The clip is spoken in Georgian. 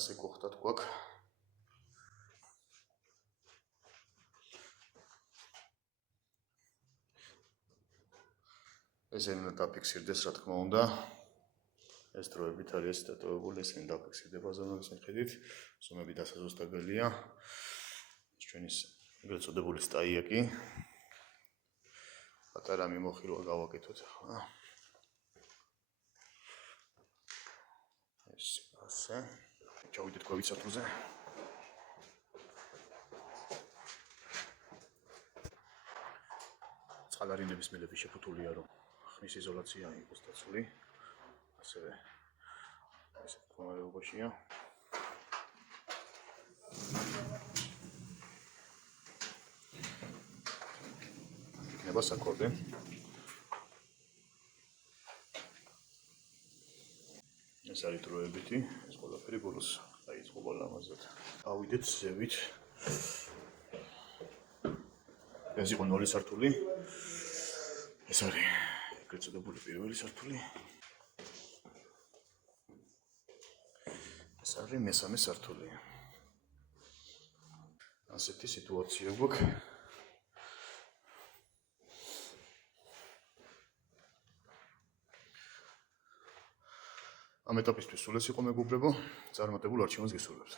ასე გვხვდათ გვაქვს ესენი უნდა დაფიქსირდეს, რა თქმა უნდა. ეს დროებით არის დატოვებული, ესენი დაფიქსირდება ზომების მიხედვით. ზომები დასაზუსტებელია. ეს ჩვენი ეგრეთ წოდებული სტაიაკი. პატარა მიმოხილვა გავაკეთოთ ახლა. ეს ასე. ჩავიდეთ კვებით სართულზე. წყალარინების მილები შეფუთულია, რომ ხმის იზოლაცია იყოს დაცული. ასევე ესეთ მდგომარეობაშია. იქნება საქორდე. ეს არის დროებითი, ეს ყველაფერი ბოლოს დაიწყო ბოლომაზად. ავიდეთ ზევით. ეს იყო 0 სართული. ეს არის ეგრეთ წოდებული პირველი სართული. ეს არის მესამე სართული. ასეთი სიტუაცია გვაქვს. ამ ეტაპისთვის სულ ეს იყო მეგობრებო, წარმატებულ არჩევანს გესურვებთ.